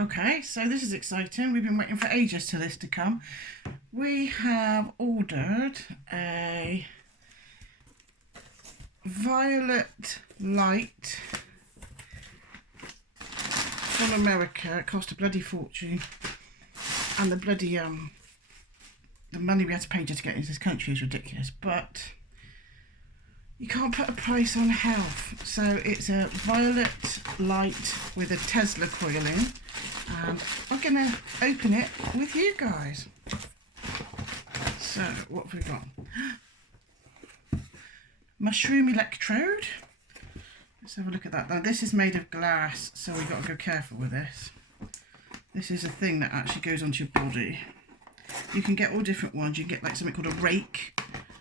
Okay, so this is exciting. We've been waiting for ages for this to come. We have ordered a violet light from America. It cost a bloody fortune, and the bloody the money we had to pay just to get into this country is ridiculous. But you can't put a price on health. So it's a violet light with a Tesla coil in, and I'm gonna open it with you guys. So what have we got? Mushroom electrode. Let's have a look at that. Now this is made of glass, so we've got to go careful with this. This is a thing that actually goes onto your body. You can get all different ones. You can get like something called a rake.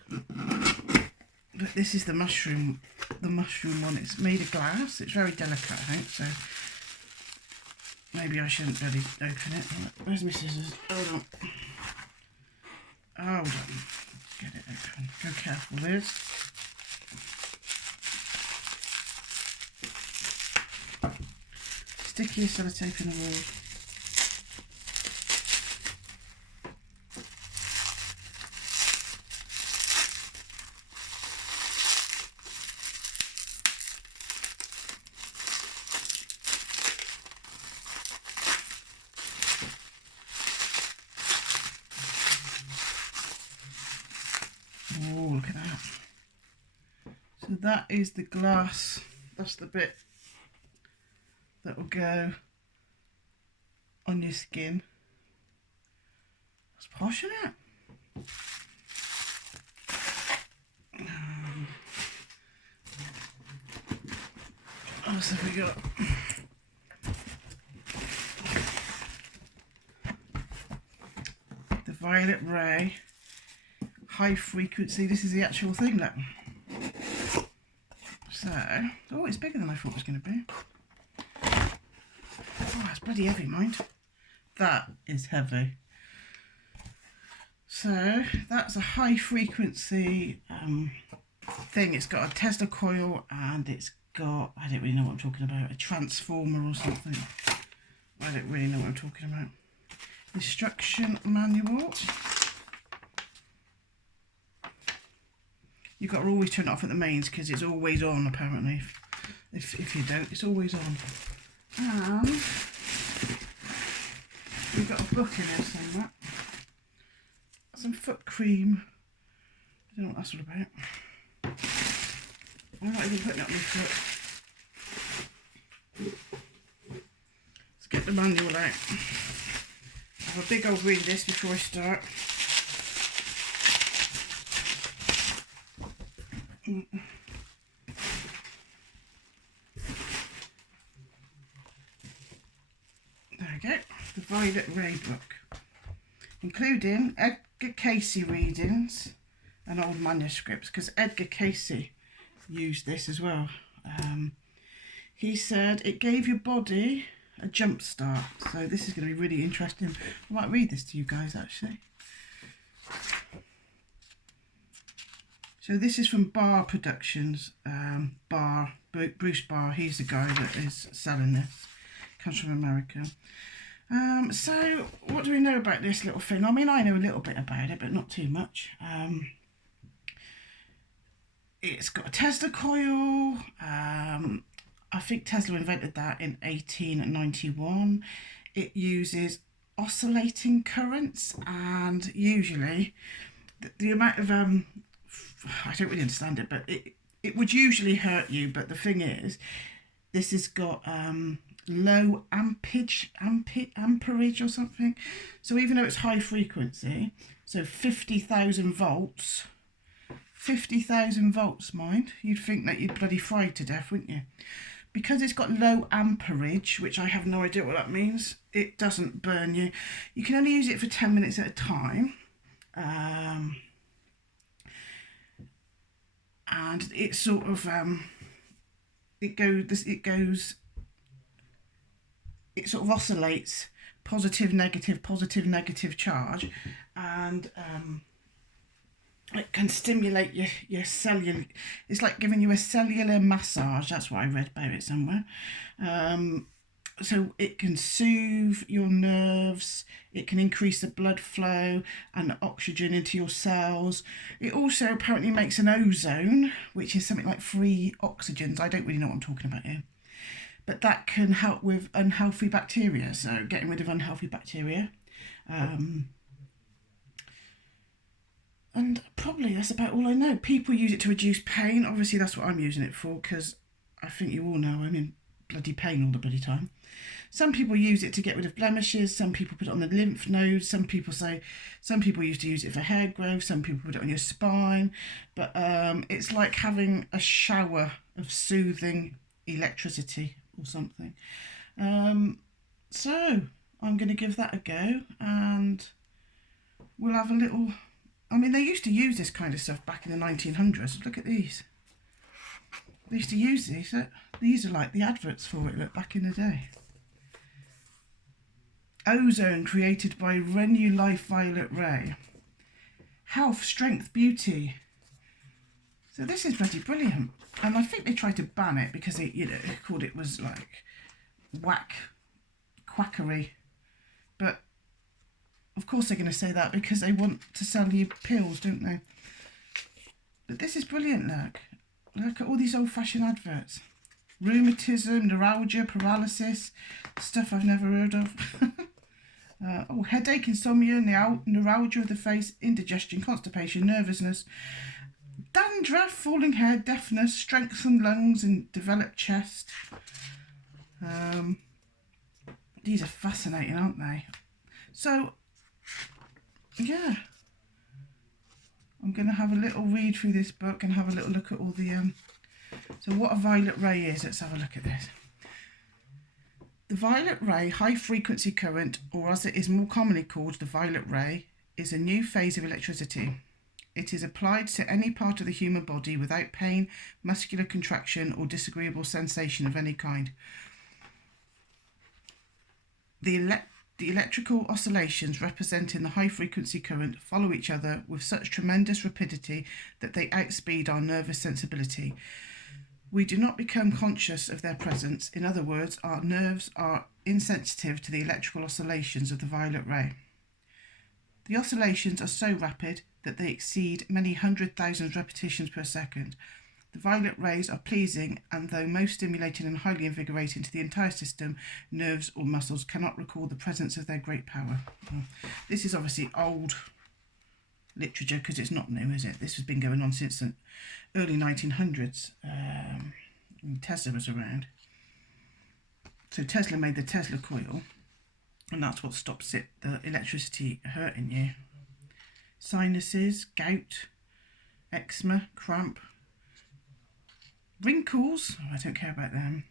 But this is the mushroom one. It's made of glass. It's very delicate, I think, so maybe I shouldn't really open it. Where's my scissors? Hold on. Hold on. Get it open. Go careful, Liz. Stickiest sellotape in the world. Oh, look at that. So that is the glass. That's the bit that will go on your skin. That's posh, isn't it? What else have we got? The violet ray, high frequency. This is the actual thing, look. So, oh, it's bigger than I thought it was going to be. Oh, it's bloody heavy, mind. That is heavy. So that's a high frequency thing. It's got a Tesla coil, and it's got, I don't really know what I'm talking about, a transformer or something. I don't really know what I'm talking about. Instruction manual. You've got to always turn it off at the mains because it's always on, apparently. If you don't, it's always on. And we've got a book in there somewhere. Some foot cream. I don't know what that's all about. I'm not even putting it on my foot. Let's get the manual out. Have a big old read of this before I start. There we go. The Violet Ray book, including Edgar Cayce readings and old manuscripts, because Edgar Cayce used this as well. He said it gave your body a jump start. So this is going to be really interesting. I might read this to you guys actually. So this is from Barr Productions. Bruce Barr, he's the guy that is selling this. Comes from America. So what do we know about this little thing? I mean, I know a little bit about it, but not too much. It's got a Tesla coil. I think Tesla invented that in 1891. It uses oscillating currents, and usually the amount of I don't really understand it, but it would usually hurt you. But the thing is, this has got low amperage or something. So even though it's high frequency, so 50,000 volts, 50,000 volts, mind, you'd think that you'd bloody fry to death, wouldn't you? Because it's got low amperage, which I have no idea what that means, it doesn't burn you. You can only use it for 10 minutes at a time. And it sort of it sort of oscillates positive negative charge, and it can stimulate your cellular. It's like giving you a cellular massage. That's what I read about it somewhere. So it can soothe your nerves, it can increase the blood flow and oxygen into your cells. It also apparently makes an ozone, which is something like free oxygens. I don't really know what I'm talking about here. But that can help with unhealthy bacteria, so getting rid of unhealthy bacteria. And probably that's about all I know. People use it to reduce pain. Obviously, that's what I'm using it for, because I think you all know I'm in bloody pain all the bloody time. Some people use it to get rid of blemishes. Some people put it on the lymph nodes. Some people used to use it for hair growth. Some people put it on your spine. But it's like having a shower of soothing electricity or something. So I'm going to give that a go, and we'll have a little. I mean, they used to use this kind of stuff back in the 1900s. Look at these. They used to use these. These are like the adverts for it, look, back in the day. Ozone created by Renew Life Violet Ray. Health, strength, beauty. So this is bloody brilliant. And I think they tried to ban it because they called it was like quackery. But of course they're going to say that because they want to sell you pills, don't they? But this is brilliant, look. Look at all these old-fashioned adverts. Rheumatism, neuralgia, paralysis, stuff I've never heard of. Headache, insomnia, neuralgia of the face, indigestion, constipation, nervousness, dandruff, falling hair, deafness, strengthened lungs and developed chest. These are fascinating, aren't they? So, yeah. I'm going to have a little read through this book and have a little look at all the... So what a violet ray is, let's have a look at this. The violet ray high frequency current, or as it is more commonly called, the violet ray, is a new phase of electricity. It is applied to any part of the human body without pain, muscular contraction or disagreeable sensation of any kind. The electrical oscillations representing the high-frequency current follow each other with such tremendous rapidity that they outspeed our nervous sensibility. We do not become conscious of their presence. In other words, our nerves are insensitive to the electrical oscillations of the violet ray. The oscillations are so rapid that they exceed many 100,000 repetitions per second. The violet rays are pleasing, and though most stimulating and highly invigorating to the entire system, nerves or muscles cannot recall the presence of their great power. This is obviously old literature because it's not new, is it? This has been going on since the early 1900s. Tesla was around. So Tesla made the Tesla coil, and that's what stops the electricity hurting you. Sinuses, gout, eczema, cramp, wrinkles, I don't care about them,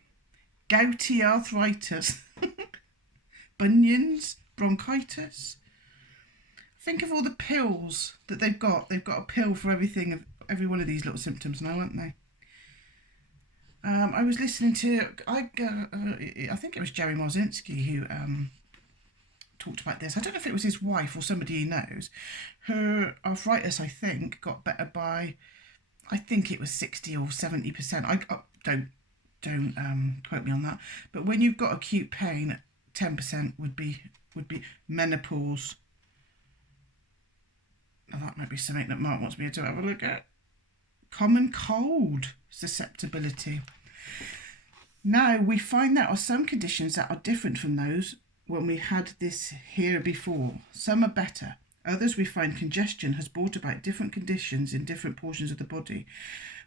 gouty arthritis, bunions, bronchitis. Think of all the pills that they've got. They've got a pill for everything, every one of these little symptoms now, aren't they? I was listening to, I think it was Jerry Marzinski who talked about this. I don't know if it was his wife or somebody he knows. Her arthritis, I think, got better by, I think it was 60 or 70%. Don't quote me on that. But when you've got acute pain, 10% would be menopause. Now that might be something that Mark wants me to have a look at. Common cold susceptibility. Now we find there are some conditions that are different from those when we had this here before. Some are better. Others we find congestion has brought about different conditions in different portions of the body.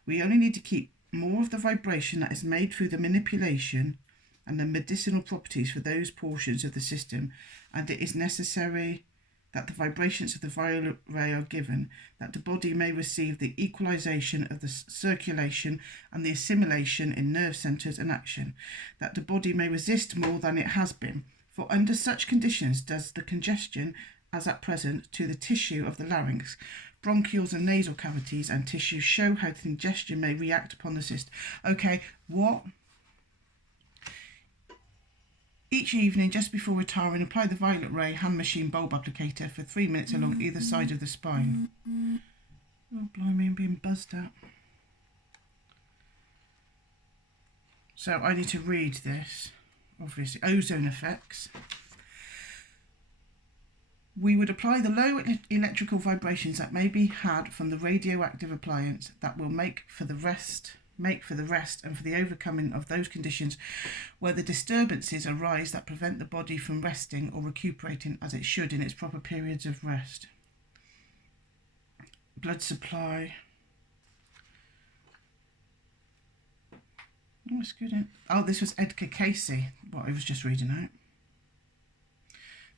We only need to keep more of the vibration that is made through the manipulation and the medicinal properties for those portions of the system, and it is necessary that the vibrations of the violet ray are given, that the body may receive the equalization of the circulation and the assimilation in nerve centres and action, that the body may resist more than it has been. For under such conditions does the congestion, as at present, to the tissue of the larynx, bronchioles and nasal cavities and tissues show how the congestion may react upon the cyst. Okay, what? Each evening, just before retiring, apply the violet ray hand machine bulb applicator for 3 minutes along either side of the spine. Oh, blimey, I'm being buzzed at. So I need to read this. obviously, ozone effects. We would apply the low electrical vibrations that may be had from the radioactive appliance that will make for the rest and for the overcoming of those conditions where the disturbances arise that prevent the body from resting or recuperating as it should in its proper periods of rest. Blood supply. Oh, it's good. Oh, this was Edgar Casey, what I was just reading out.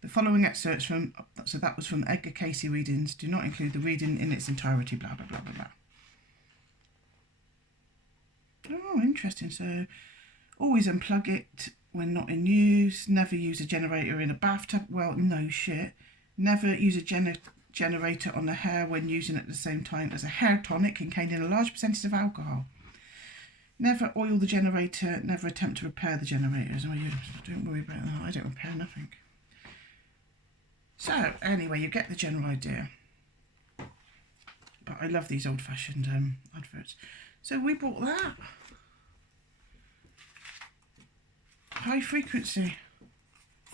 The following excerpts from, so that was from Edgar Casey readings, do not include the reading in its entirety, blah, blah, blah, blah, blah. Oh, interesting. So, always unplug it when not in use. Never use a generator in a bathtub. Well, no shit. Never use a generator on the hair when using it at the same time as a hair tonic containing a large percentage of alcohol. Never oil the generator. Never attempt to repair the generators. Oh, you don't worry about that. I don't repair nothing. So, anyway, you get the general idea. But I love these old-fashioned adverts. So we bought that. High frequency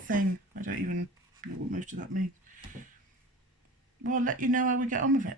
thing. I don't even know what most of that means. Well, I'll let you know how we get on with it.